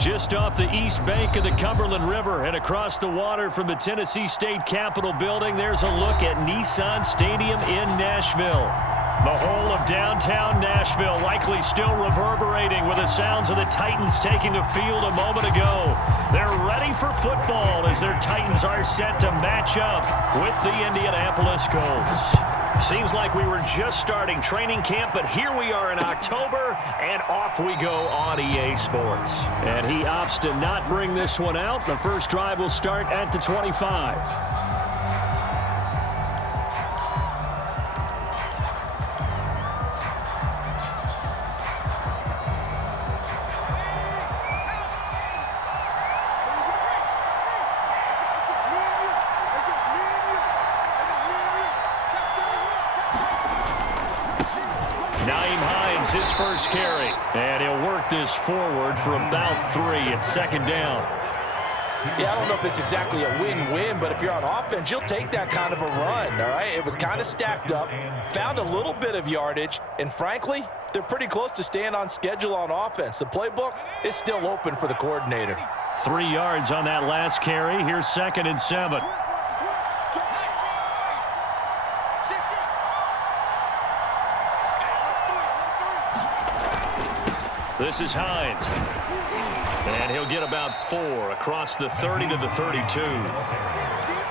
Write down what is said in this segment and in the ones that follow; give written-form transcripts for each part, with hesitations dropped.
Just off the east bank of the Cumberland River and across the water from the Tennessee State Capitol building, there's a look at Nissan Stadium in Nashville. The whole of downtown Nashville likely still reverberating with the sounds of the Titans taking the field a moment ago. They're ready for football as their Titans are set to match up with the Indianapolis Colts. Seems like we were just starting training camp, but here we are in October, and off we go on EA Sports. And he opts to not bring this one out. The first drive will start at the 25. His first carry, and he'll work this forward for about 3 at second down. Yeah, I don't know if it's exactly a win-win, but if you're on offense, you'll take that kind of a run, all right? It was kind of stacked up, found a little bit of yardage, and frankly, they're pretty close to staying on schedule on offense. The playbook is still open for the coordinator. 3 yards on that last carry. Here's 2nd and 7. This is Hines. And he'll get about 4 across the 30 to the 32.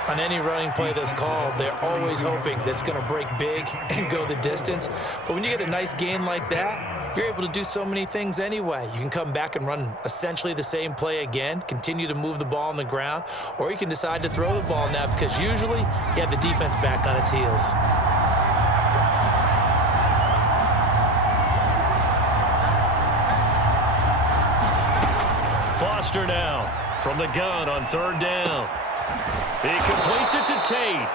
On any running play that's called, they're always hoping that it's going to break big and go the distance. But when you get a nice gain like that, you're able to do so many things anyway. You can come back and run essentially the same play again, continue to move the ball on the ground, or you can decide to throw the ball now because usually you have the defense back on its heels. Foster now from the gun on 3rd down. He completes it to Tate.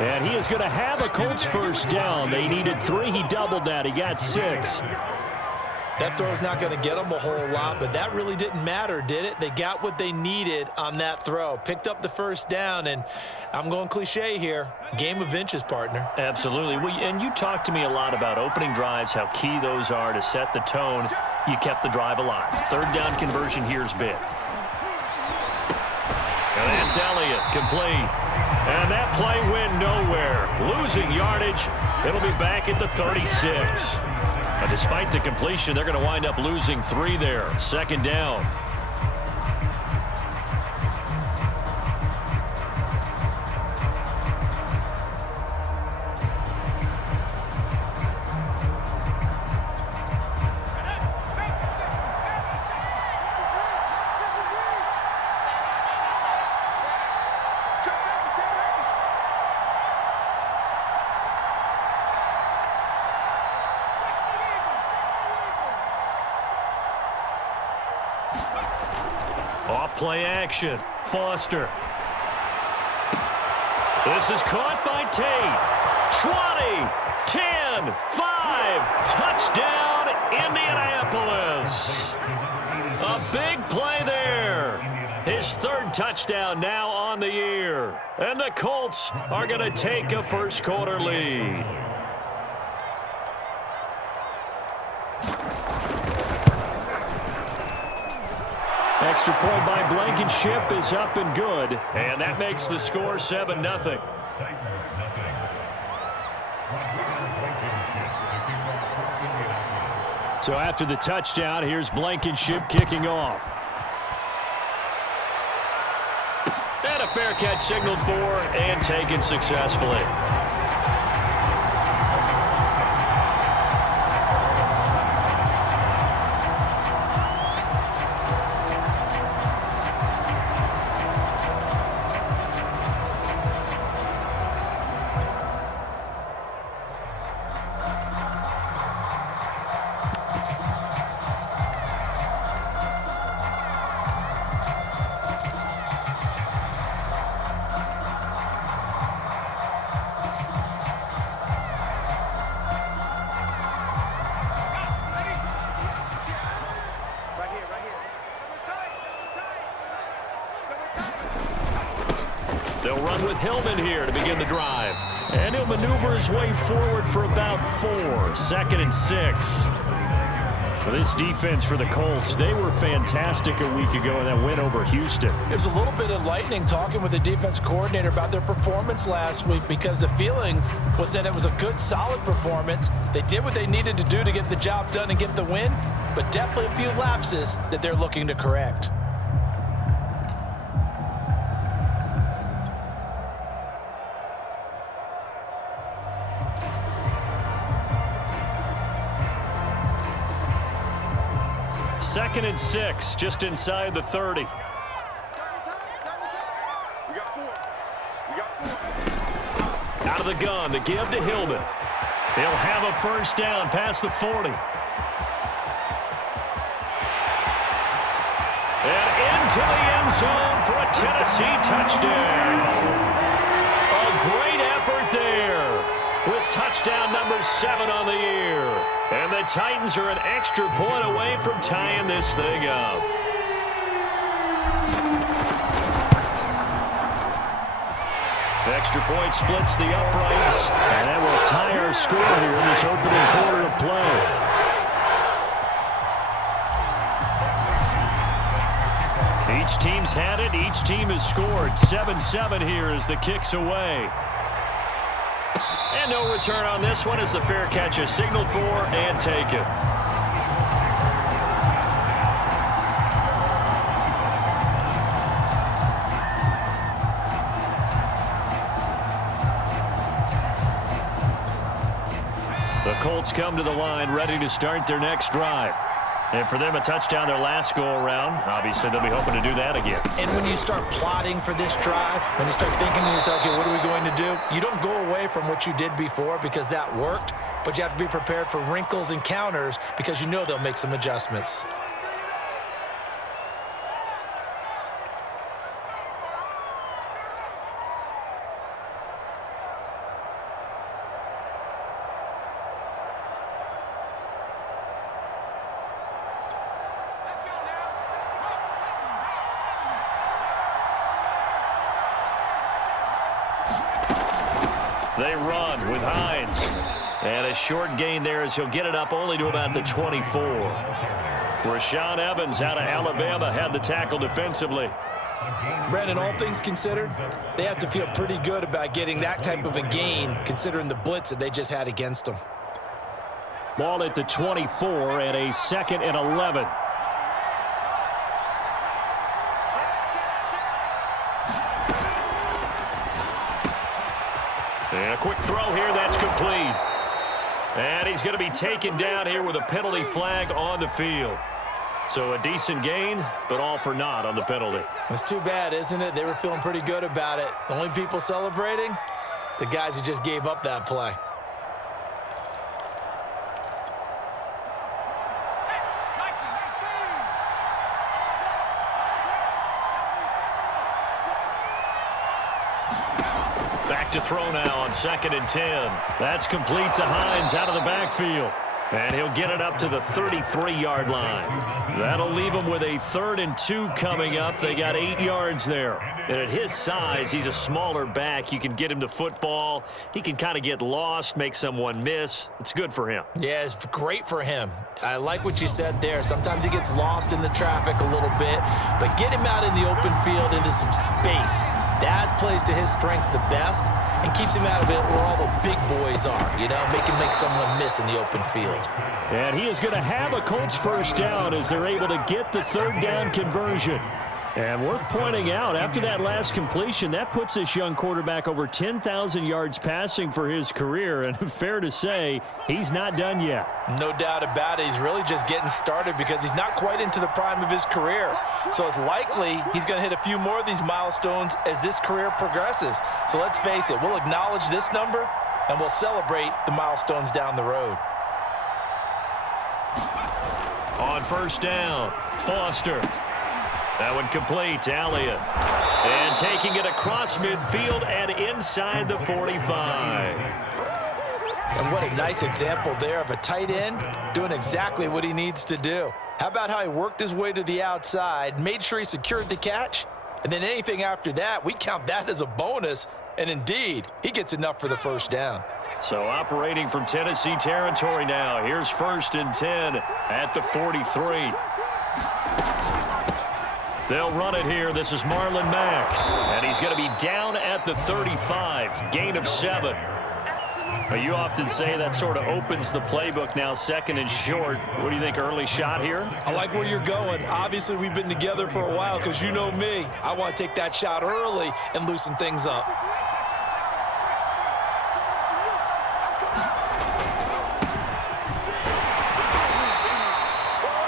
And he is going to have a Colts first down. They needed 3. He doubled that. He got 6. That throw's not going to get them a whole lot, but that really didn't matter, did it? They got what they needed on that throw. Picked up the first down, and I'm going cliche here. Game of inches, partner. Absolutely. And you talked to me a lot about opening drives, how key those are to set the tone. You kept the drive alive. 3rd down conversion here is big. And that's Elliott, complete. And that play went nowhere. Losing yardage. It'll be back at the 36. But despite the completion, they're going to wind up losing 3 there. 2nd down. Off-play action. Foster. This is caught by Tate. 20, 10, 5. Touchdown, Indianapolis. A big play there. His 3rd touchdown now on the year. And the Colts are going to take a first-quarter lead. Extra point by Blankenship is up and good. And that makes the score 7-0. So after the touchdown, here's Blankenship kicking off. And a fair catch signaled for and taken successfully. They'll run with Hillman here to begin the drive. And he'll maneuver his way forward for about 4. 2nd and 6. Well, this defense for the Colts, they were fantastic a week ago in that win over Houston. It was a little bit enlightening talking with the defense coordinator about their performance last week because the feeling was that it was a good, solid performance. They did what they needed to do to get the job done and get the win, but definitely a few lapses that they're looking to correct. Second and 6, just inside the 30. Out of the gun, the give to Hillman. He'll have a first down past the 40. And into the end zone for a Tennessee touchdown. A great effort there with touchdown number 7 on the year. And the Titans are an extra point away from tying this thing up. The extra point splits the uprights, and that will tie our score here in this opening quarter of play. Each team's had it. Each team has scored. 7-7 here as the kick's away. And no return on this one as the fair catch is signaled for and taken. The Colts come to the line ready to start their next drive. And for them, a touchdown their last go-around. Obviously, they'll be hoping to do that again. And when you start plotting for this drive, when you start thinking to yourself, okay, what are we going to do? You don't go away from what you did before because that worked, but you have to be prepared for wrinkles and counters because you know they'll make some adjustments. They run with Hines. And a short gain there as he'll get it up only to about the 24. Rashaan Evans out of Alabama had the tackle defensively. Brandon, all things considered, they have to feel pretty good about getting that type of a gain considering the blitz that they just had against them. Ball at the 24 and a 2nd and 11. And a quick throw here, that's complete. And he's going to be taken down here with a penalty flag on the field. So a decent gain, but all for naught on the penalty. It's too bad, isn't it? They were feeling pretty good about it. The only people celebrating, the guys who just gave up that play. Back to throw now on 2nd and 10. That's complete to Hines out of the backfield. And he'll get it up to the 33-yard line. That'll leave him with a 3rd and 2 coming up. They got 8 yards there. And at his size, he's a smaller back. You can get him to football. He can kind of get lost, make someone miss. It's good for him. Yeah, it's great for him. I like what you said there. Sometimes he gets lost in the traffic a little bit. But get him out in the open field into some space. That plays to his strengths the best and keeps him out of it where all the big boys are, you know, make someone miss in the open field. And he is going to have a Colts first down as they're able to get the 3rd down conversion. And worth pointing out, after that last completion, that puts this young quarterback over 10,000 yards passing for his career. And fair to say, he's not done yet. No doubt about it. He's really just getting started because he's not quite into the prime of his career. So it's likely he's going to hit a few more of these milestones as this career progresses. So let's face it, we'll acknowledge this number and we'll celebrate the milestones down the road. On first down, Foster. That one complete to Elliott. And taking it across midfield and inside the 45. And what a nice example there of a tight end doing exactly what he needs to do. How about how he worked his way to the outside, made sure he secured the catch, and then anything after that, we count that as a bonus. And indeed, he gets enough for the first down. So operating from Tennessee territory now. Here's 1st and 10 at the 43. They'll run it here. This is Marlon Mack. And he's going to be down at the 35. Gain of 7. You often say that sort of opens the playbook now, 2nd and short. What do you think, early shot here? I like where you're going. Obviously, we've been together for a while because you know me. I want to take that shot early and loosen things up.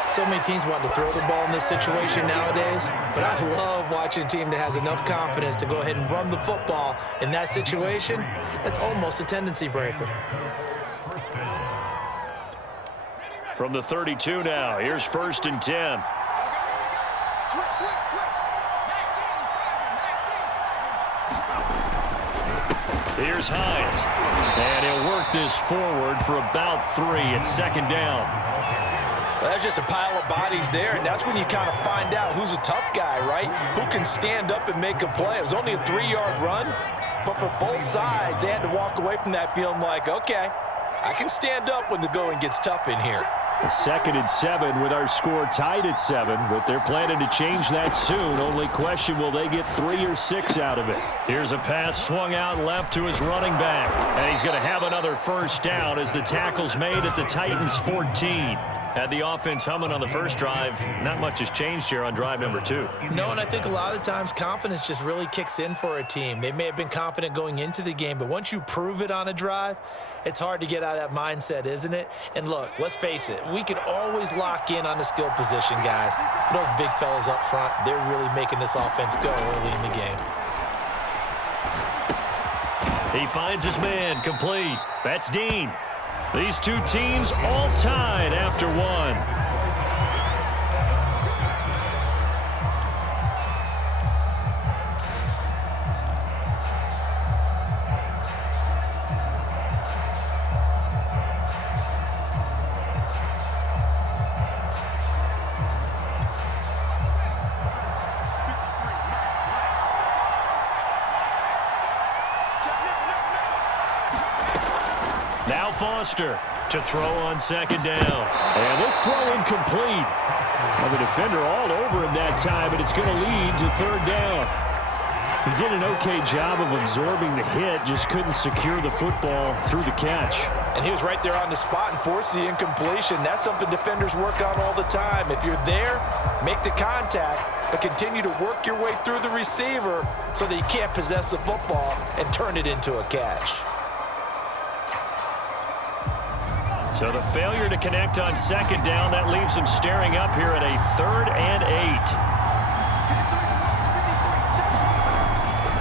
So many teams want to throw the ball in this situation nowadays, but I love watching a team that has enough confidence to go ahead and run the football in that situation. That's almost a tendency breaker. From the 32 now, here's 1st and 10. Here's Hines, and he'll work this forward for about 3 at 2nd down. Well, that's just a pile of bodies there, and that's when you kind of find out who's a tough guy, right? Who can stand up and make a play. It was only a 3-yard run, but for both sides, they had to walk away from that feeling like, okay, I can stand up when the going gets tough in here. 2nd and 7 with our score tied at 7, but they're planning to change that soon. Only question, will they get 3 or 6 out of it? Here's a pass swung out left to his running back, and he's going to have another 1st down as the tackle's made at the Titans' 14. Had the offense humming on the first drive. Not much has changed here on drive number 2. No, and I think a lot of times confidence just really kicks in for a team. They may have been confident going into the game, but once you prove it on a drive, it's hard to get out of that mindset, isn't it? And look, let's face it, we can always lock in on the skill position, guys. But those big fellas up front, they're really making this offense go early in the game. He finds his man, complete. That's Dean. These two teams all tied after 1. Now Foster to throw on 2nd down. And this throw incomplete. Well, the defender all over him that time, but it's going to lead to 3rd down. He did an okay job of absorbing the hit, just couldn't secure the football through the catch. And he was right there on the spot and forced the incompletion. That's something defenders work on all the time. If you're there, make the contact, but continue to work your way through the receiver so that you can't possess the football and turn it into a catch. So the failure to connect on 2nd down, that leaves them staring up here at a 3rd and 8.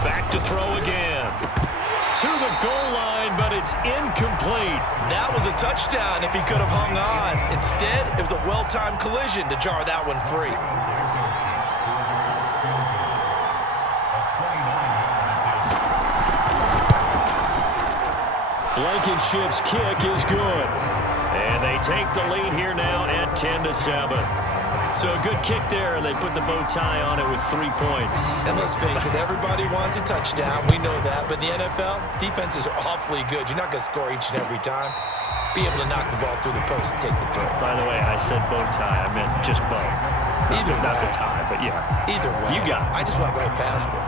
Back to throw again. To the goal line, but it's incomplete. That was a touchdown if he could have hung on. Instead, it was a well-timed collision to jar that one free. Blankenship's kick is good. And they take the lead here now at 10-7. So a good kick there, and they put the bow tie on it with 3 points. And let's face it, everybody wants a touchdown. We know that. But in the NFL, defenses are awfully good. You're not going to score each and every time. Be able to knock the ball through the post and take the throw. By the way, I said bow tie. I meant just bow. Either way. Not the tie, but yeah. Either way. You got it. I just went right past it.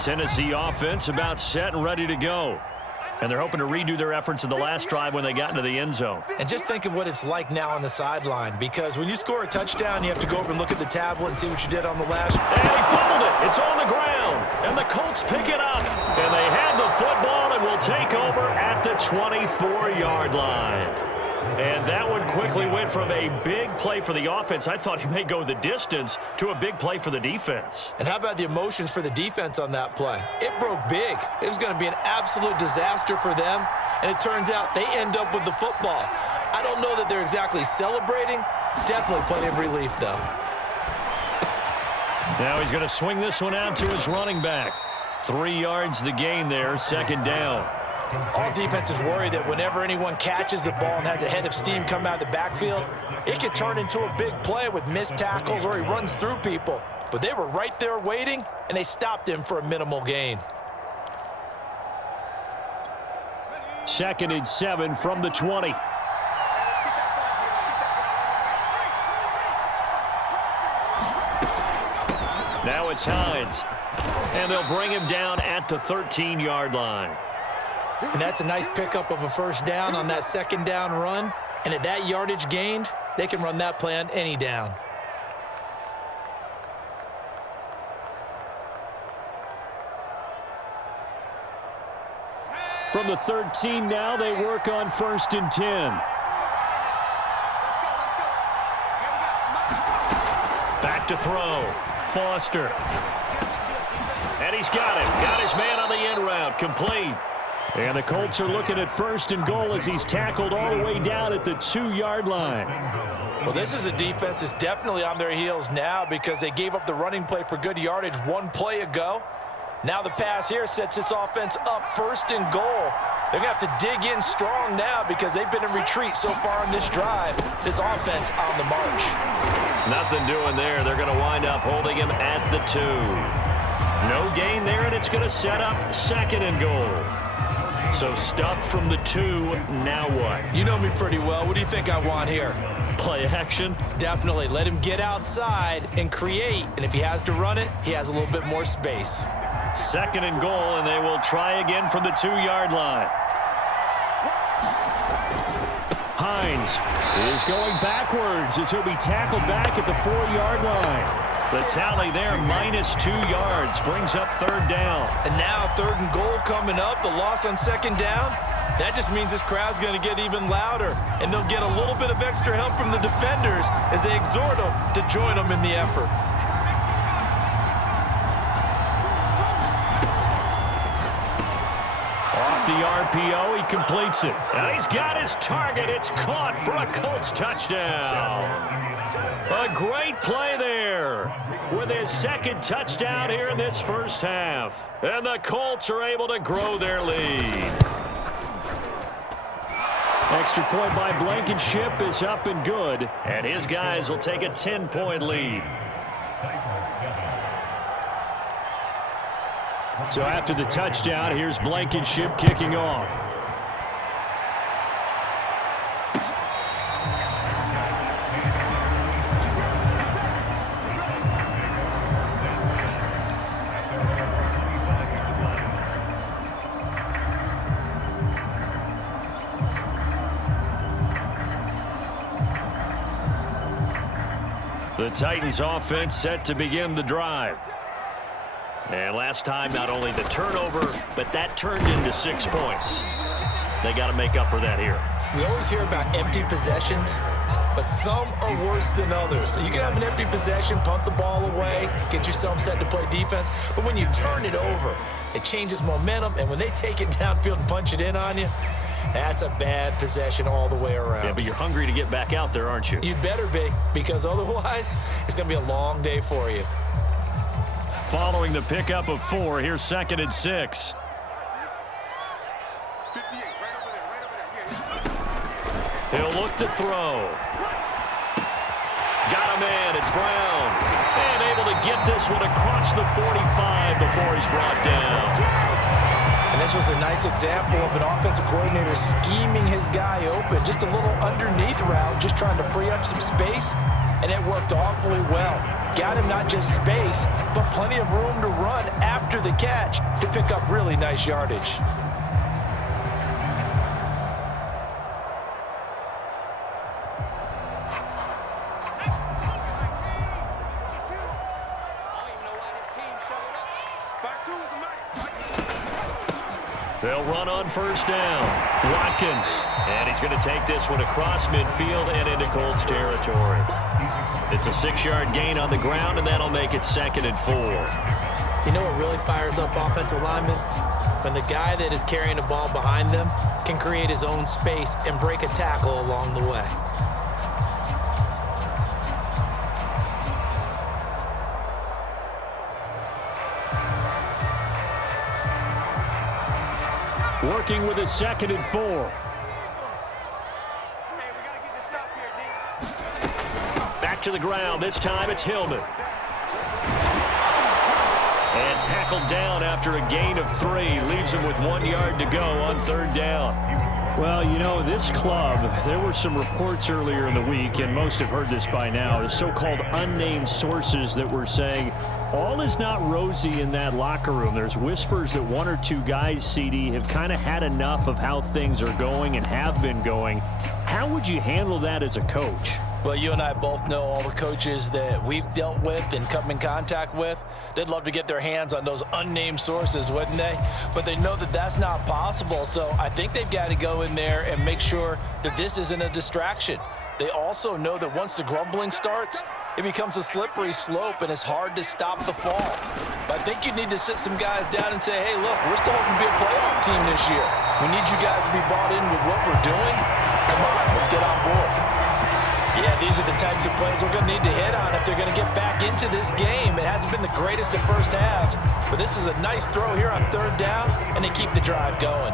Tennessee offense about set and ready to go. And they're hoping to redo their efforts in the last drive when they got into the end zone. And just think of what it's like now on the sideline, because when you score a touchdown, you have to go over and look at the tablet and see what you did on the last. And he fumbled it. It's on the ground. And the Colts pick it up. And they have the football and will take over at the 24-yard line. And that one quickly went from a big play for the offense, I thought he may go the distance, to a big play for the defense. And how about the emotions for the defense on that play? It broke big. It was going to be an absolute disaster for them, and it turns out they end up with the football. I don't know that they're exactly celebrating. Definitely plenty of relief, though. Now he's going to swing this one out to his running back. 3 yards the gain there, 2nd down. All defenses worry that whenever anyone catches the ball and has a head of steam come out of the backfield, it can turn into a big play with missed tackles or he runs through people. But they were right there waiting, and they stopped him for a minimal gain. 2nd and 7 from the 20. Now it's Hines, and they'll bring him down at the 13-yard line. And that's a nice pickup of a first down on that second down run. And at that yardage gained, they can run that play on any down. From the 13 now, they work on 1st and 10. Back to throw. Foster. And he's got it. Got his man on the end route. Complete. And the Colts are looking at 1st and goal as he's tackled all the way down at the 2-yard line. Well, this is a defense that's definitely on their heels now because they gave up the running play for good yardage one play ago. Now the pass here sets this offense up 1st and goal. They're going to have to dig in strong now because they've been in retreat so far on this drive. This offense on the march. Nothing doing there. They're going to wind up holding him at the 2. No gain there, and it's going to set up 2nd and goal. So stuffed from the 2, now what? You know me pretty well. What do you think I want here? Play action? Definitely. Let him get outside and create, and if he has to run it, he has a little bit more space. 2nd and goal, and they will try again from the 2-yard line. Hines is going backwards as he'll be tackled back at the 4-yard line. The tally there, -2 yards, brings up 3rd down. And now 3rd and goal coming up, the loss on 2nd down. That just means this crowd's going to get even louder, and they'll get a little bit of extra help from the defenders as they exhort them to join them in the effort. Off the RPO, he completes it. And he's got his target. It's caught for a Colts touchdown. A great play there with his 2nd touchdown here in this first half. And the Colts are able to grow their lead. Extra point by Blankenship is up and good. And his guys will take a 10-point lead. So after the touchdown, here's Blankenship kicking off. The Titans offense set to begin the drive. And last time, not only the turnover, but that turned into 6 points. They got to make up for that here. We always hear about empty possessions, but some are worse than others. So you can have an empty possession, punt the ball away, get yourself set to play defense, but when you turn it over, it changes momentum, and when they take it downfield and punch it in on you, that's a bad possession all the way around. Yeah, but you're hungry to get back out there, aren't you? You'd better be, because otherwise, it's going to be a long day for you. Following the pickup of 4, here's 2nd and 6. He'll look to throw. Got a man, it's Brown. And able to get this one across the 45 before he's brought down. And this was a nice example of an offensive coordinator scheming his guy open. Just a little underneath route, just trying to free up some space, and it worked awfully well. Got him not just space, but plenty of room to run after the catch to pick up really nice yardage. They'll run on 1st down. Watkins. And he's going to take this one across midfield and into Colts territory. It's a 6-yard gain on the ground, and that'll make it 2nd and 4. You know what really fires up offensive linemen? When the guy that is carrying the ball behind them can create his own space and break a tackle along the way. Working with a 2nd and 4. Back to the ground. This time it's Hillman. And tackled down after a gain of 3. Leaves him with 1 yard to go on 3rd down. Well, you know, this club, there were some reports earlier in the week, and most have heard this by now, the so-called unnamed sources that were saying all is not rosy in that locker room. There's whispers that 1 or 2 guys, CD, have kind of had enough of how things are going and have been going. How would you handle that as a coach? Well, you and I both know all the coaches that we've dealt with and come in contact with. They'd love to get their hands on those unnamed sources, wouldn't they? But they know that that's not possible, so I think they've got to go in there and make sure that this isn't a distraction. They also know that once the grumbling starts, it becomes a slippery slope and it's hard to stop the fall. But I think you need to sit some guys down and say, hey, look, we're still hoping to be a playoff team this year. We need you guys to be bought in with what we're doing. Come on, let's get on board. Yeah, these are the types of plays we're going to need to hit on if they're going to get back into this game. It hasn't been the greatest at first halves, but this is a nice throw here on 3rd down, and they keep the drive going.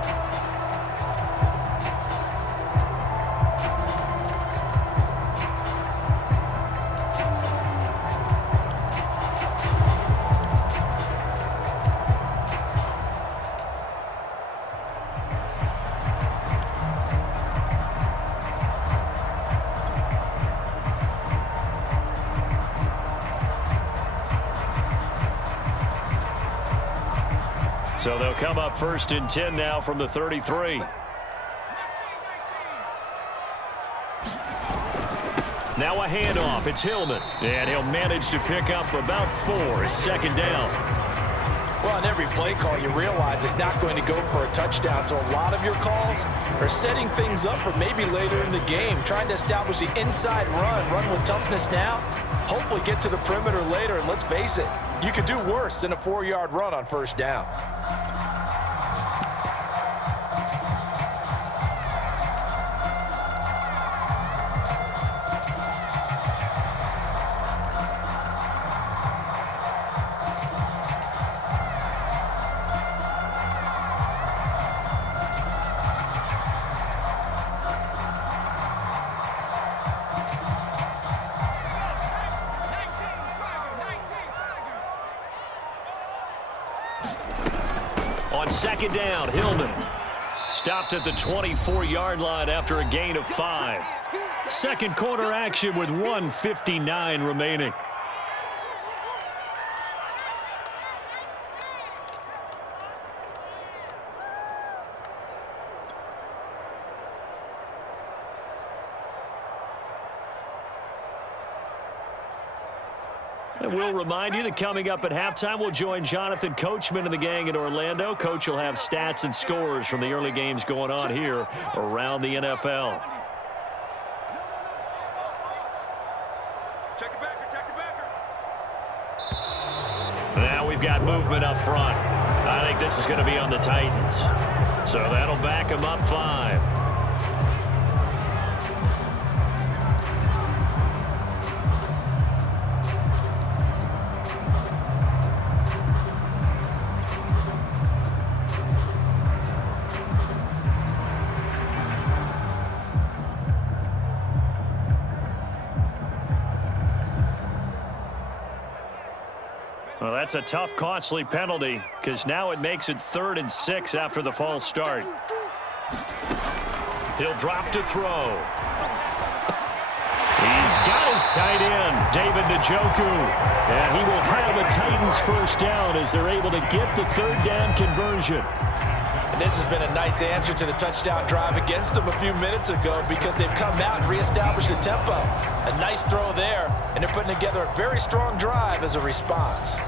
So they'll come up 1st and 10 now from the 33. Now a handoff. It's Hillman. And he'll manage to pick up about 4. It's 2nd down. Well, on every play call, you realize it's not going to go for a touchdown. So a lot of your calls are setting things up for maybe later in the game, trying to establish the inside run with toughness now, hopefully get to the perimeter later. And let's face it, you could do worse than a 4-yard run on 1st down. On 2nd down, Hillman stopped at the 24-yard line after a gain of 5. 2nd quarter action with 1:59 remaining. And we'll remind you that coming up at halftime, we'll join Jonathan Coachman and the gang in Orlando. Coach will have stats and scores from the early games going on here around the NFL. Now we've got movement up front. I think this is going to be on the Titans. So that'll back them up 5. Well, that's a tough, costly penalty because now it makes it 3rd and 6 after the false start. He'll drop to throw. He's got his tight end, David Njoku. And he will have a Titans 1st down as they're able to get the 3rd down conversion. And this has been a nice answer to the touchdown drive against them a few minutes ago because they've come out and reestablished the tempo. A nice throw there, and they're putting together a very strong drive as a response.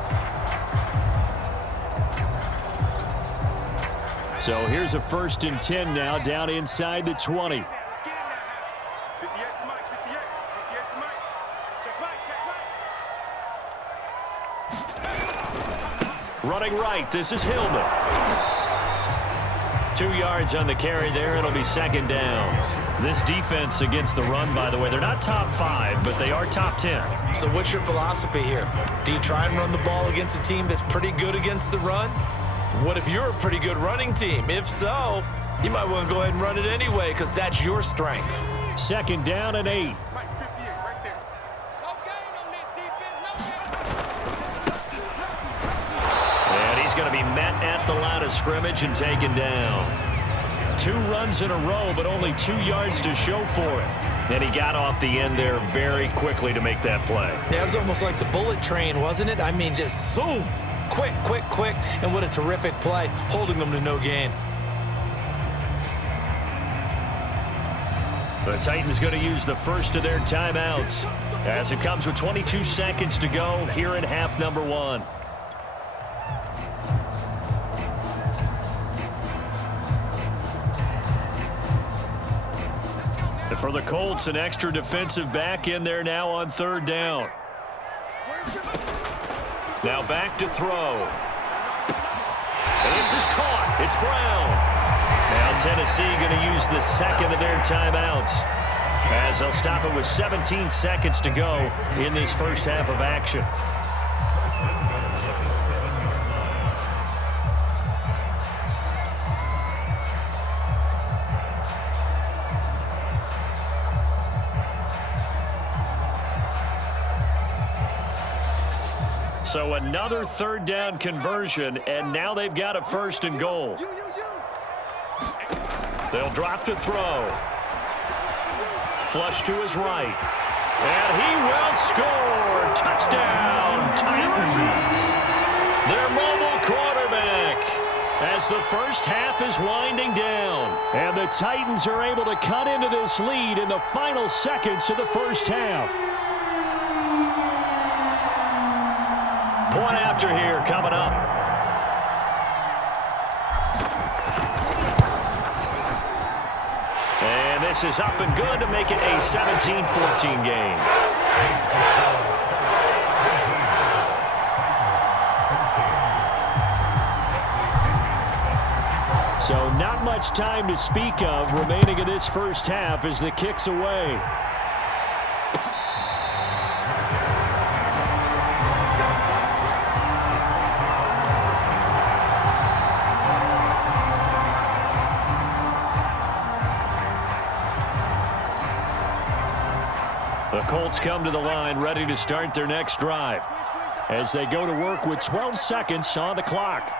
So here's a 1st and 10 now down inside the 20. Running right, this is Hillman. 2 yards on the carry there. It'll be 2nd down. This defense against the run, by the way, they're not top 5, but they are top 10. So what's your philosophy here? Do you try and run the ball against a team that's pretty good against the run? What if you're a pretty good running team? If so, you might want to go ahead and run it anyway because that's your strength. 2nd down and 8. And he's going to be met at the line of scrimmage and taken down. 2 runs in a row, but only 2 yards to show for it. And he got off the end there very quickly to make that play. That was almost like the bullet train, wasn't it? I mean, just zoom. Quick, quick, quick. And what a terrific play, holding them to no gain. The Titans going to use the first of their timeouts as it comes with 22 seconds to go here in half number 1. And for the Colts, an extra defensive back in there now on 3rd down. Now back to throw. And this is caught. It's Brown. Now Tennessee going to use the 2nd of their timeouts as they'll stop it with 17 seconds to go in this first half of action. So another 3rd down conversion, and now they've got a 1st and goal. They'll drop to throw. Flush to his right. And he will score. Touchdown, Titans. Their mobile quarterback as the first half is winding down. And the Titans are able to cut into this lead in the final seconds of the first half. Point after here coming up. And this is up and good to make it a 17-14 game. So not much time to speak of remaining in this first half as the kick's away. The Colts come to the line ready to start their next drive as they go to work with 12 seconds on the clock.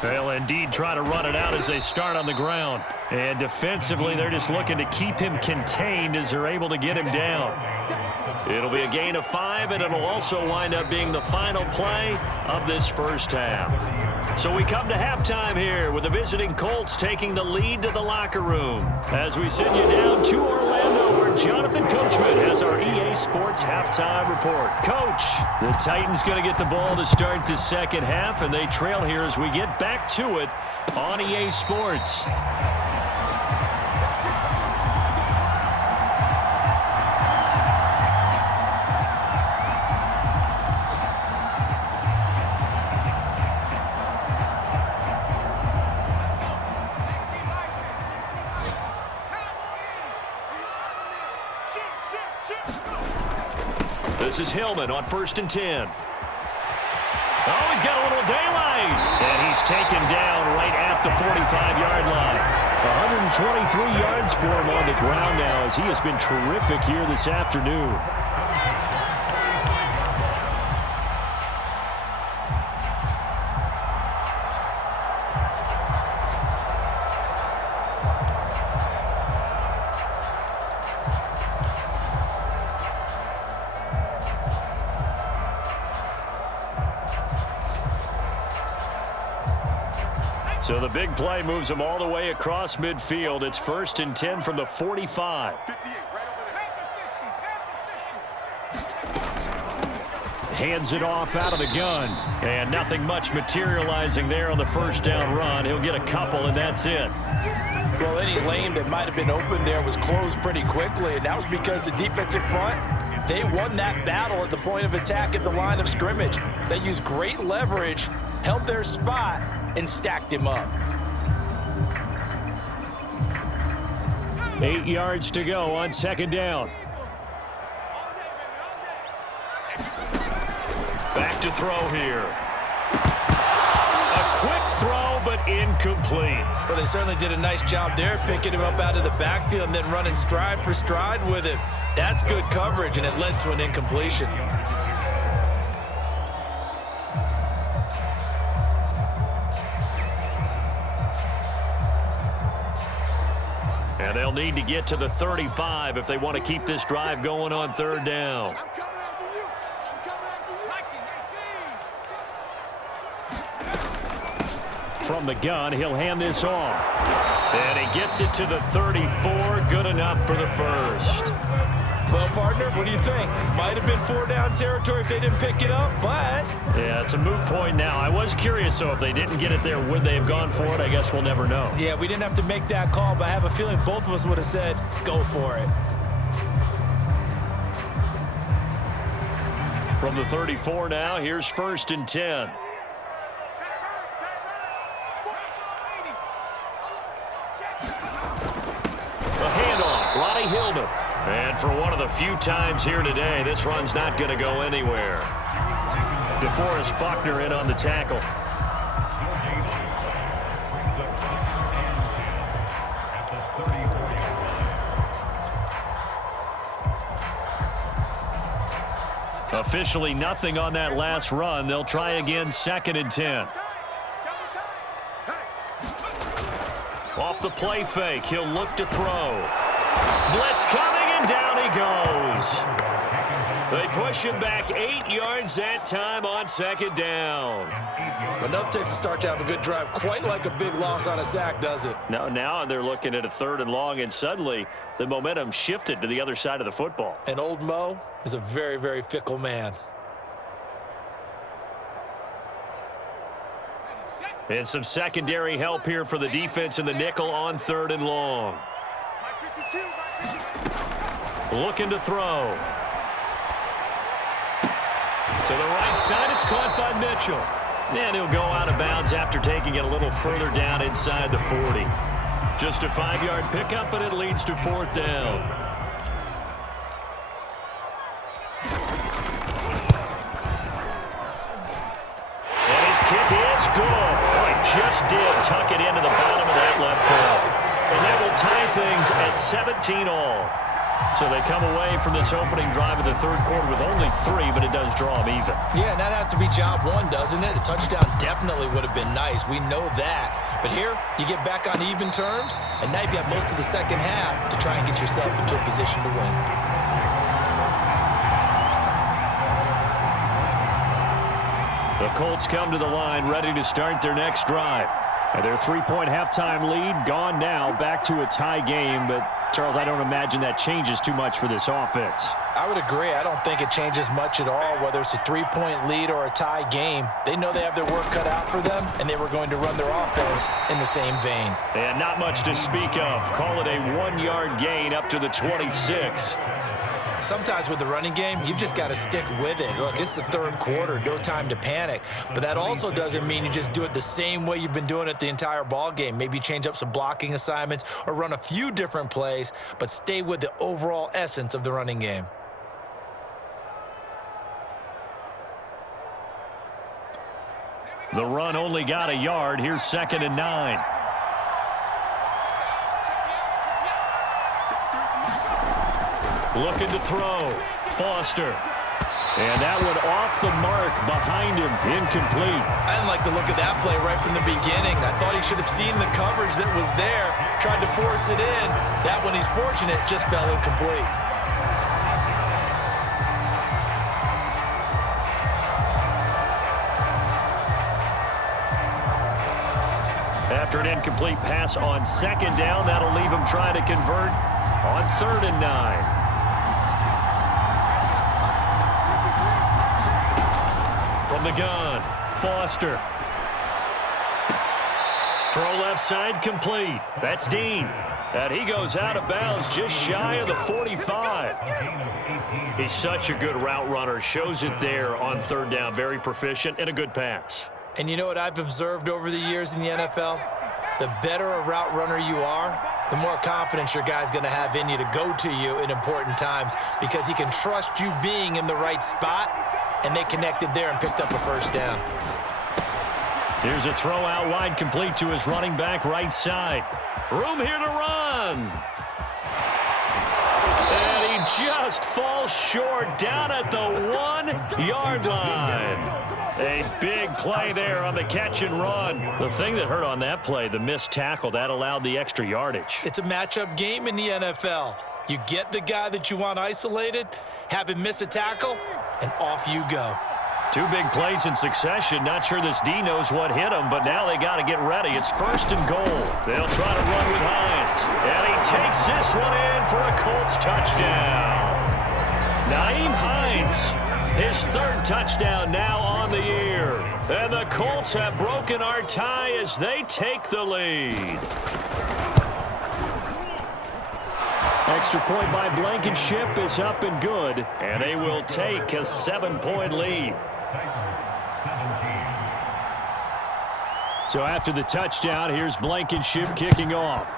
They'll indeed try to run it out as they start on the ground. And defensively, they're just looking to keep him contained as they're able to get him down. It'll be a gain of 5, and it'll also wind up being the final play of this first half. So we come to halftime here with the visiting Colts taking the lead to the locker room as we send you down to Orlando where Jonathan Coachman has our EA Sports halftime report. Coach, the Titans going to get the ball to start the second half, and they trail here as we get back to it on EA Sports. This is Hillman on 1st and 10. Oh, he's got a little daylight. And he's taken down right at the 45-yard line. 123 yards for him on the ground now as he has been terrific here this afternoon. So the big play moves him all the way across midfield. It's 1st and 10 from the 45. Hands it off out of the gun. And nothing much materializing there on the first down run. He'll get a couple, and that's it. Well, any lane that might have been open there was closed pretty quickly, and that was because the defensive front, they won that battle at the point of attack at the line of scrimmage. They used great leverage, held their spot, and stacked him up. 8 yards to go on 2nd down. Back to throw here. A quick throw, but incomplete. Well, they certainly did a nice job there, picking him up out of the backfield and then running stride for stride with him. That's good coverage, and it led to an incompletion. And they'll need to get to the 35 if they want to keep this drive going on third down. From the gun, he'll hand this off. And he gets it to the 34. Good enough for the first. Well, partner, what do you think? Might have been 4-down territory if they didn't pick it up, but... Yeah, it's a moot point now. I was curious, so if they didn't get it there, would they have gone for it? I guess we'll never know. Yeah, we didn't have to make that call, but I have a feeling both of us would have said, go for it. From the 34 now, here's 1st and 10. The handoff, Ronnie Hillman. And for one of the few times here today, this run's not going to go anywhere. DeForest Buckner in on the tackle. Officially nothing on that last run. They'll try again, 2nd and 10. Off the play fake, he'll look to throw. Blitz coming, and down he goes. They push him back 8 yards that time on 2nd down. Enough takes to start to have a good drive, quite like a big loss on a sack, does it? No, now they're looking at a 3rd and long, and suddenly the momentum shifted to the other side of the football. And old Mo is a very, very fickle man. And some secondary help here for the defense in the nickel on 3rd and long. Looking to throw. To the right side, it's caught by Mitchell. And he'll go out of bounds after taking it a little further down inside the 40. Just a 5-yard pickup, and it leads to 4th down. And his kick is good. Oh, he just did tuck it into the bottom of that left corner. And that will tie things at 17 all. So they come away from this opening drive of the 3rd quarter with only 3, but it does draw them even. Yeah, and that has to be job 1, doesn't it? A touchdown definitely would have been nice. We know that. But here, you get back on even terms, and now you have most of the second half to try and get yourself into a position to win. The Colts come to the line, ready to start their next drive. And their 3-point halftime lead gone now, back to a tie game. But, Charles, I don't imagine that changes too much for this offense. I would agree. I don't think it changes much at all, whether it's a 3-point lead or a tie game. They know they have their work cut out for them, and they were going to run their offense in the same vein. And not much to speak of. Call it a 1-yard gain up to the 26. Sometimes with the running game, you've just got to stick with it. Look, it's the 3rd quarter, no time to panic. But that also doesn't mean you just do it the same way you've been doing it the entire ball game. Maybe change up some blocking assignments or run a few different plays, but stay with the overall essence of the running game. The run only got a yard. Here's 2nd and 9. Looking to throw. Foster. And that one off the mark behind him. Incomplete. I didn't like the look of that play right from the beginning. I thought he should have seen the coverage that was there, tried to force it in. That one, he's fortunate, just fell incomplete. After an incomplete pass on 2nd down, that'll leave him trying to convert on 3rd and 9. From the gun, Foster. Throw left side, complete. That's Dean. And he goes out of bounds just shy of the 45. He's such a good route runner. Shows it there on 3rd down. Very proficient and a good pass. And you know what I've observed over the years in the NFL? The better a route runner you are, the more confidence your guy's going to have in you to go to you in important times because he can trust you being in the right spot and they connected there and picked up a first down. Here's a throw out wide, complete to his running back right side. Room here to run. And he just falls short down at the 1-yard line. A big play there on the catch and run. The thing that hurt on that play, the missed tackle, that allowed the extra yardage. It's a matchup game in the NFL. You get the guy that you want isolated, have him miss a tackle, and off you go. Two big plays in succession. Not sure this D knows what hit him, but now they got to get ready. It's 1st and goal. They'll try to run with Hines. And he takes this one in for a Colts touchdown. Nyheim Hines, his 3rd touchdown now on the year. And the Colts have broken our tie as they take the lead. Extra point by Blankenship is up and good. And they will take a 7-point lead. So after the touchdown, here's Blankenship kicking off.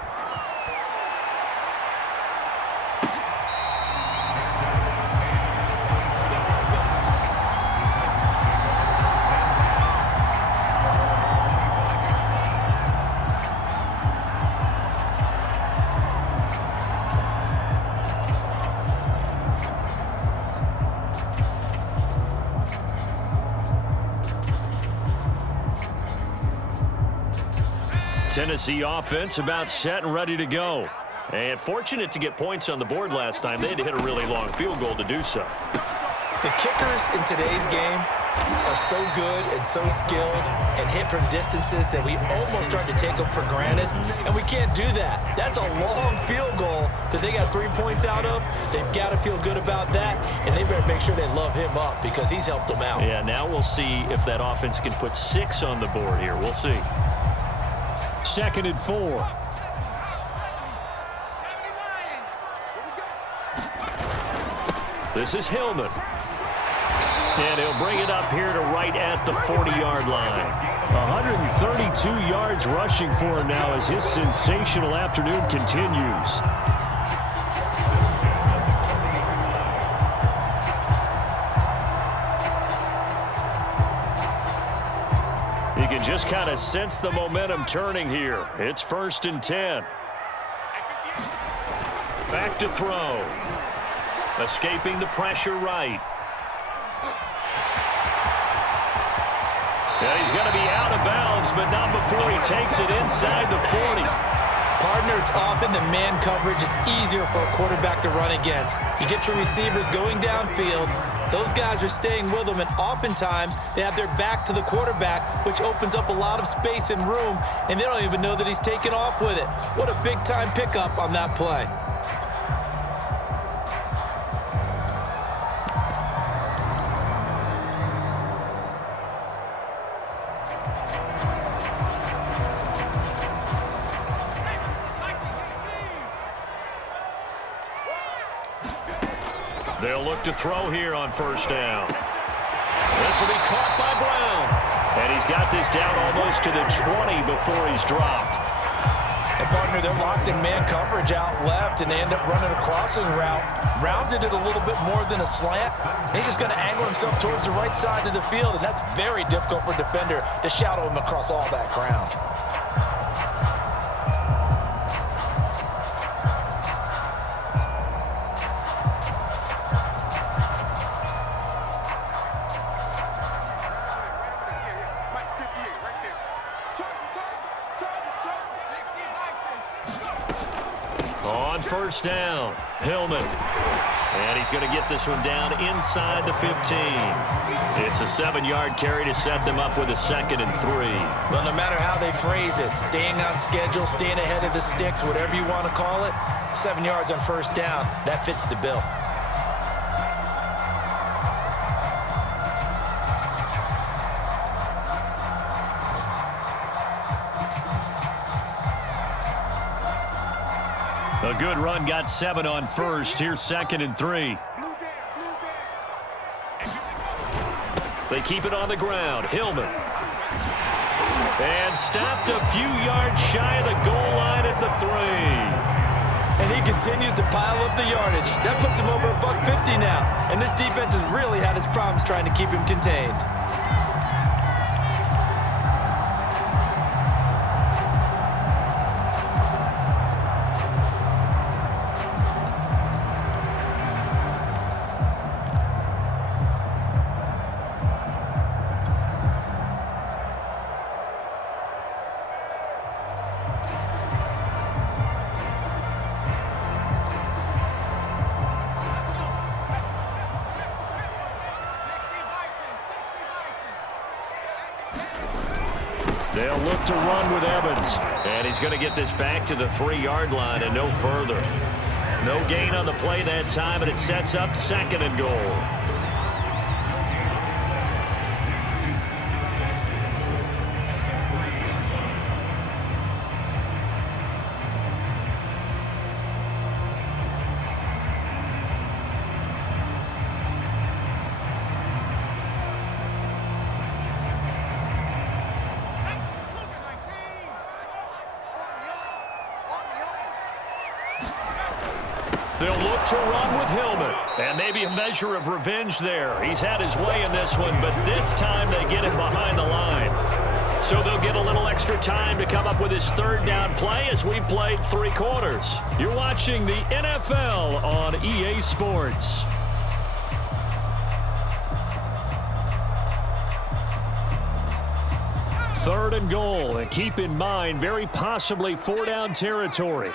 Tennessee offense about set and ready to go. And fortunate to get points on the board last time. They had to hit a really long field goal to do so. The kickers in today's game are so good and so skilled and hit from distances that we almost start to take them for granted. And we can't do that. That's a long field goal that they got 3 points out of. They've got to feel good about that. And they better make sure they love him up because he's helped them out. Yeah, now we'll see if that offense can put 6 on the board here. We'll see. 2nd and 4. This is Hillman. And he'll bring it up here to right at the 40-yard line. 132 yards rushing for him now as his sensational afternoon continues. You can just kind of sense the momentum turning here. It's 1st and 10. Back to throw. Escaping the pressure right. Yeah, he's going to be out of bounds, but not before he takes it inside the 40. Partner, it's often the man coverage is easier for a quarterback to run against. You get your receivers going downfield. Those guys are staying with them, and oftentimes they have their back to the quarterback, which opens up a lot of space and room, and they don't even know that he's taken off with it. What a big-time pickup on that play. They'll look to throw here on 1st down. This will be caught by Brown. And he's got this down almost to the 20 before he's dropped. And partner, they're locked in man coverage out left, and they end up running a crossing route. Rounded it a little bit more than a slant. And he's just going to angle himself towards the right side of the field, and that's very difficult for a defender to shadow him across all that ground. On 1st down, Hillman. And he's going to get this one down inside the 15. It's a 7-yard carry to set them up with a 2nd and 3. Well, no matter how they phrase it, staying on schedule, staying ahead of the sticks, whatever you want to call it, 7 yards on 1st down, that fits the bill. A good run, got 7 on 1st. Here's 2nd and 3. They keep it on the ground. Hillman. And stopped a few yards shy of the goal line at the 3. And he continues to pile up the yardage. That puts him over $150 now. And this defense has really had its problems trying to keep him contained. They'll look to run with Evans. And he's going to get this back to the 3-yard line and no further. No gain on the play that time, and it sets up 2nd and goal. They'll look to run with Hillman. And maybe a measure of revenge there. He's had his way in this one, but this time they get him behind the line. So they'll get a little extra time to come up with his 3rd down play as we've played 3 quarters. You're watching the NFL on EA Sports. Third and goal. And keep in mind, very possibly 4-down territory.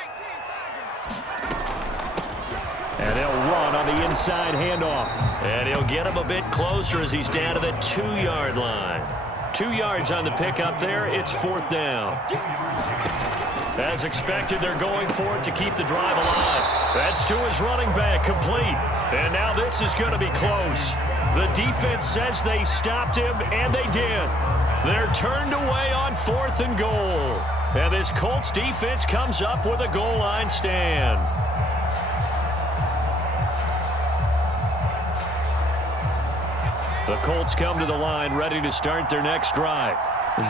And they'll run on the inside handoff. And he'll get him a bit closer as he's down to the 2-yard line. 2 yards on the pickup there. It's 4th down. As expected, they're going for it to keep the drive alive. That's to his running back, complete. And now this is going to be close. The defense says they stopped him, and they did. They're turned away on 4th and goal. And this Colts defense comes up with a goal line stand. The Colts come to the line ready to start their next drive.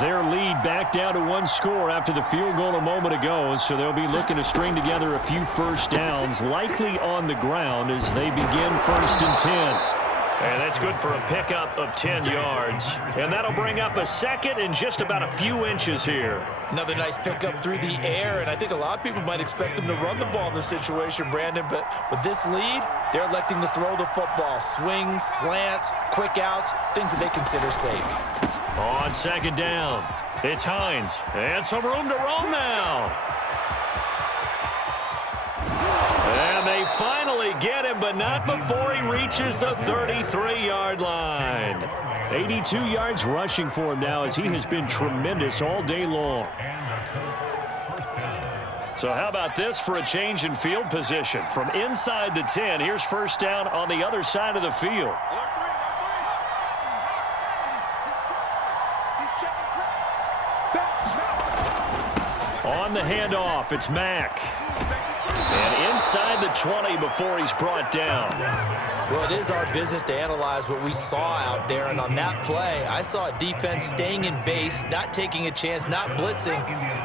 Their lead back down to 1 score after the field goal a moment ago, so they'll be looking to string together a few first downs, likely on the ground as they begin 1st and 10. And that's good for a pickup of 10 yards. And that'll bring up a 2nd and just about a few inches here. Another nice pickup through the air, and I think a lot of people might expect them to run the ball in this situation, Brandon, but with this lead, they're electing to throw the football. Swings, slants, quick outs, things that they consider safe. On 2nd down, it's Hines, and some room to roam now. And they finally get him, but not before he reaches the 33-yard line. 82 yards rushing for him now as he has been tremendous all day long. So how about this for a change in field position? From inside the 10, here's 1st down on the other side of the field. On the handoff, it's Mack. And inside the 20 before he's brought down. Well, it is our business to analyze what we saw out there, and on that play, I saw a defense staying in base, not taking a chance, not blitzing,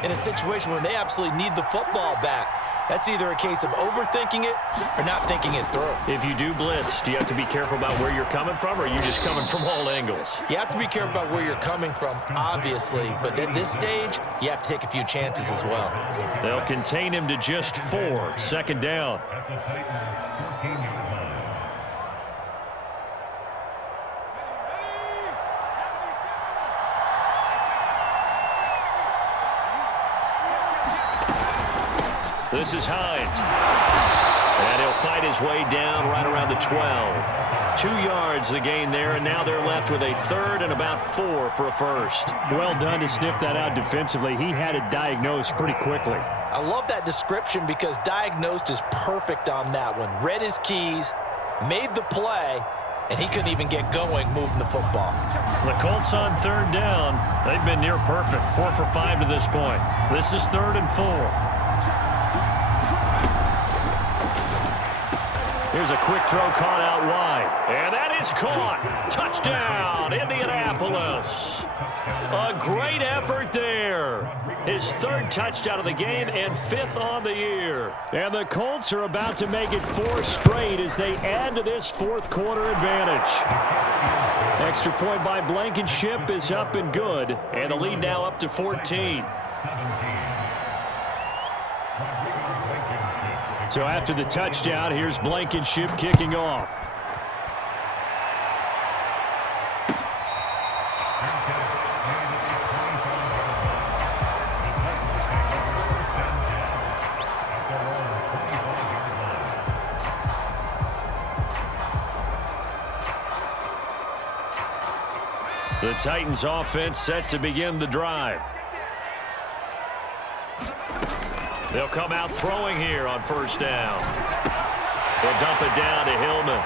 in a situation where they absolutely need the football back. That's either a case of overthinking it or not thinking it through. If you do blitz, do you have to be careful about where you're coming from, or are you just coming from all angles? You have to be careful about where you're coming from, obviously, but at this stage, you have to take a few chances as well. They'll contain him to just 4, 2nd down. This is Hines. And he'll fight his way down right around the 12. 2 yards the gain there, and now they're left with a 3rd and about 4 for a 1st. Well done to sniff that out defensively. He had it diagnosed pretty quickly. I love that description because diagnosed is perfect on that one. Read his keys, made the play, and he couldn't even get going moving the football. The Colts on 3rd down. They've been near perfect. 4 for 5 to this point. This is 3rd and 4. Here's a quick throw caught out wide. And that is caught. Touchdown, Indianapolis. A great effort there. His third touchdown of the game and fifth on the year. And the Colts are about to make it 4 straight as they add to this fourth quarter advantage. Extra point by Blankenship is up and good. And the lead now up to 14. So after the touchdown, here's Blankenship kicking off. The Titans offense set to begin the drive. They'll come out throwing here on first down. They'll dump it down to Hillman.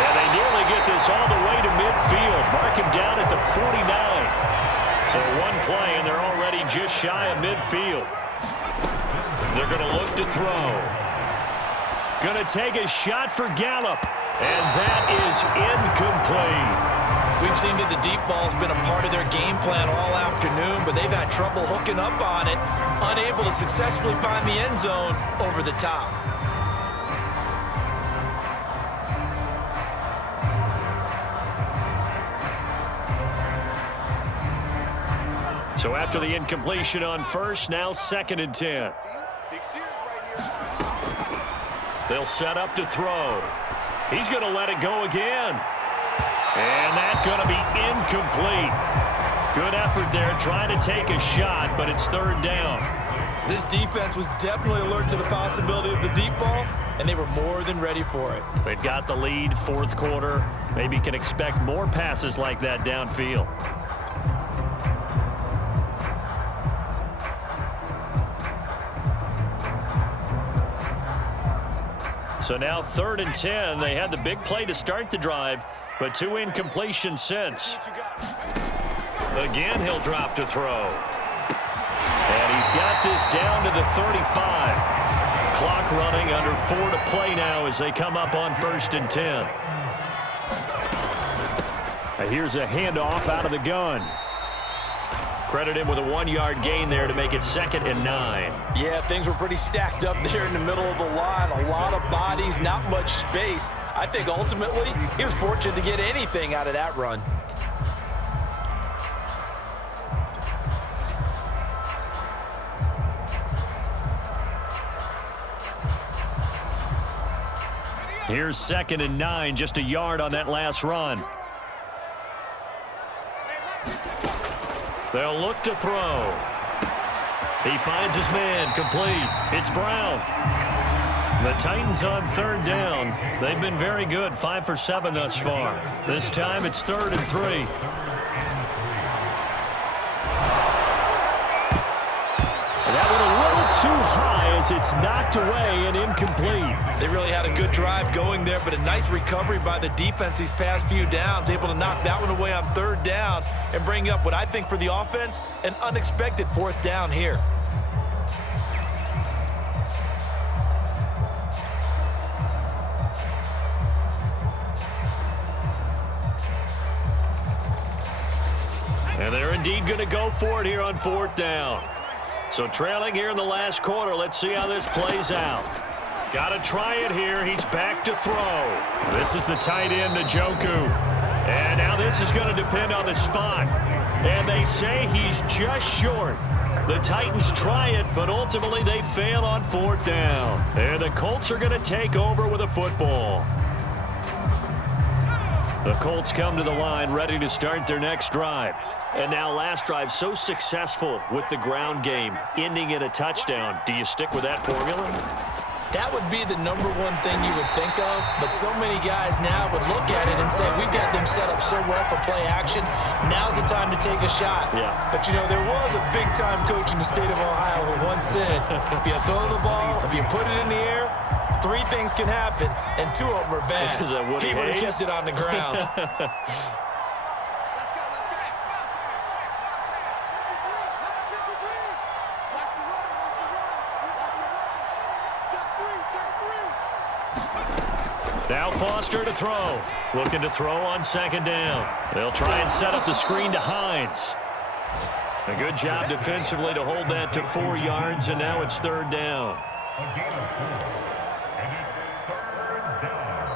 And they nearly get this all the way to midfield. Mark him down at the 49. So one play and they're already just shy of midfield. They're going to look to throw. Going to take a shot for Gallup. And that is incomplete. We've seen that the deep ball's been a part of their game plan all afternoon, but they've had trouble hooking up on it, unable to successfully find the end zone over the top. So after the incompletion on first, now 2nd and 10. They'll set up to throw. He's going to let it go again. And that's going to be incomplete. Good effort there trying to take a shot, but it's 3rd down. This defense was definitely alert to the possibility of the deep ball, and they were more than ready for it. They've got the lead, 4th quarter. Maybe you can expect more passes like that downfield. So now 3rd and 10. They had the big play to start the drive, but 2 incompletions since. Again, he'll drop to throw. And he's got this down to the 35. Clock running, under 4 to play now as they come up on 1st and 10. Here's a handoff out of the gun. Credit him with a 1-yard gain there to make it 2nd and 9. Yeah, things were pretty stacked up there in the middle of the line. A lot of bodies, not much space. I think ultimately he was fortunate to get anything out of that run. Here's 2nd and 9, just a yard on that last run. They'll look to throw. He finds his man, complete. It's Brown. The Titans on 3rd down. They've been very good, 5 for 7 thus far. This time it's 3rd and 3. That one a little too high as it's knocked away and incomplete. They really had a good drive going there, but a nice recovery by the defense these past few downs, able to knock that one away on 3rd down and bring up what I think for the offense, an unexpected 4th down here. And they're indeed going to go for it here on 4th down. So trailing here in the last quarter, let's see how this plays out. Got to try it here. He's back to throw. This is the tight end, Njoku. And now this is going to depend on the spot. And they say he's just short. The Titans try it, but ultimately they fail on 4th down. And the Colts are going to take over with a football. The Colts come to the line ready to start their next drive. And now last drive so successful with the ground game, ending in a touchdown. Do you stick with that formula? That would be the #1 thing you would think of, but so many guys now would look at it and say, we've got them set up so well for play action. Now's the time to take a shot. Yeah. But, you know, there was a big-time coach in the state of Ohio who once said, if you throw the ball, if you put it in the air, 3 things can happen, and 2 of them are bad. Is that Woody He would have Hayes? kept it on the ground. Now Foster to throw. Looking to throw on second down. They'll try and set up the screen to Hines. A good job defensively to hold that to 4 yards, and now it's third down.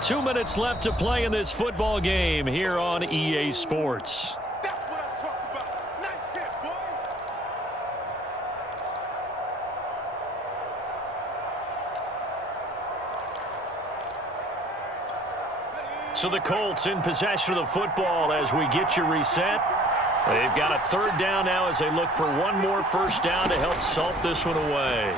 2 minutes left to play in this football game here on EA Sports. That's what I'm talking about. Nice hit, boy. So the Colts in possession of the football as we get you reset. They've got a third down now as they look for one more first down to help salt this one away.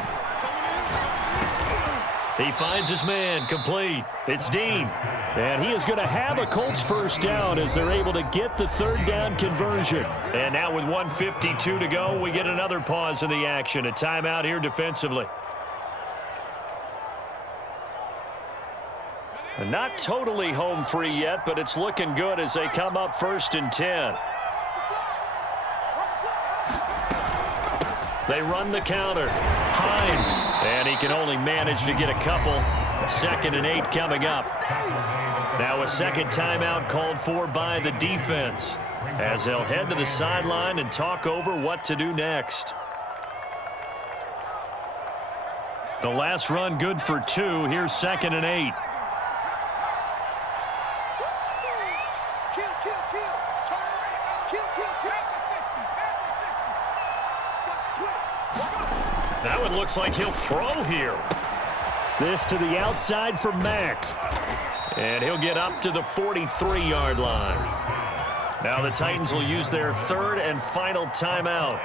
He finds his man, complete. It's Dean. And he is going to have a Colts first down as they're able to get the third down conversion. And now with 1:52 to go, we get another pause in the action. A timeout here defensively. And not totally home free yet, but it's looking good as they come up 1st and 10. They run the counter. Hines. And he can only manage to get a couple. 2nd and 8 coming up. Now a second timeout called for by the defense as they'll head to the sideline and talk over what to do next. The last run good for 2. Here's 2nd and 8. That one looks like he'll throw here. This to the outside for Mack. And he'll get up to the 43-yard line. Now the Titans will use their third and final timeout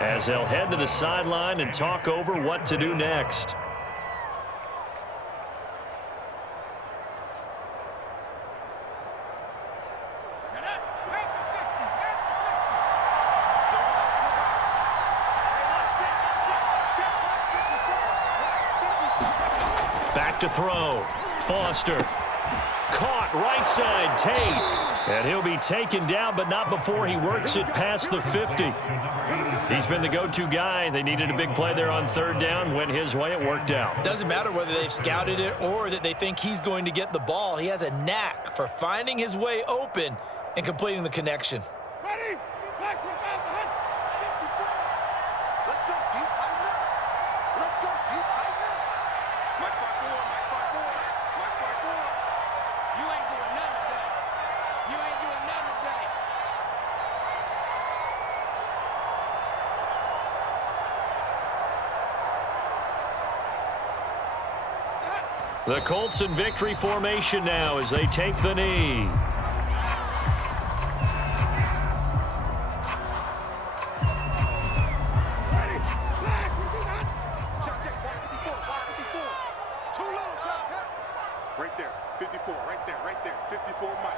as they'll head to the sideline and talk over what to do next. Back to throw. Foster. Caught right side. Tate. And he'll be taken down, but not before he works it past the 50. He's been the go-to guy. They needed a big play there on third down. Went his way. It worked out. Doesn't matter whether they've scouted it or that they think he's going to get the ball. He has a knack for finding his way open and completing the connection. Ready? Let's go. You tighten up. Let's go. You tighten up. Mike 5-4. Mike 5-4. You ain't doing nothing today. You ain't doing nothing today. The Colts in victory formation now as they take the knee. Right there. 54. Right there. 54 Mike.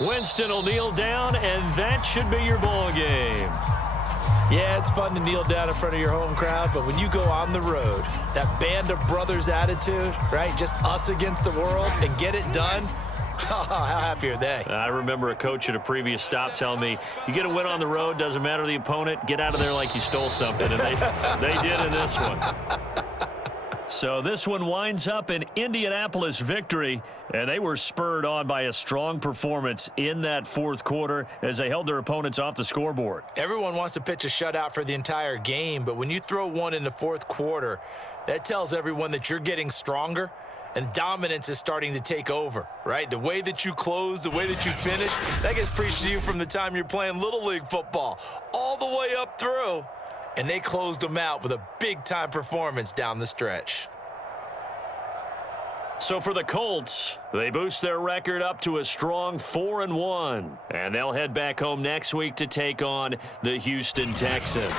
Winston will kneel down, and that should be your ball game. Yeah, it's fun to kneel down in front of your home crowd, but when you go on the road, that band of brothers attitude, right? Just us against the world and get it done. How happy are they? I remember a coach at a previous stop telling me, you get a win on the road, doesn't matter the opponent, get out of there like you stole something, and they did in this one. So this one winds up an Indianapolis victory, and they were spurred on by a strong performance in that fourth quarter as they held their opponents off the scoreboard. Everyone wants to pitch a shutout for the entire game, but when you throw one in the fourth quarter, that tells everyone that you're getting stronger and dominance is starting to take over, right? The way that you close, the way that you finish, that gets preached to you from the time you're playing Little League football all the way up through. And they closed them out with a big-time performance down the stretch. So for the Colts, they boost their record up to a strong 4-1. And they'll head back home next week to take on the Houston Texans.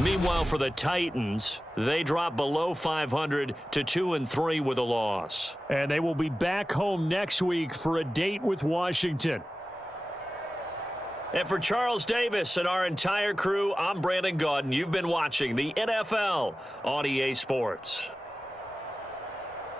Meanwhile, for the Titans, they drop below 500 to 2-3 with a loss. And they will be back home next week for a date with Washington. And for Charles Davis and our entire crew, I'm Brandon Gaudin. You've been watching the NFL on EA Sports.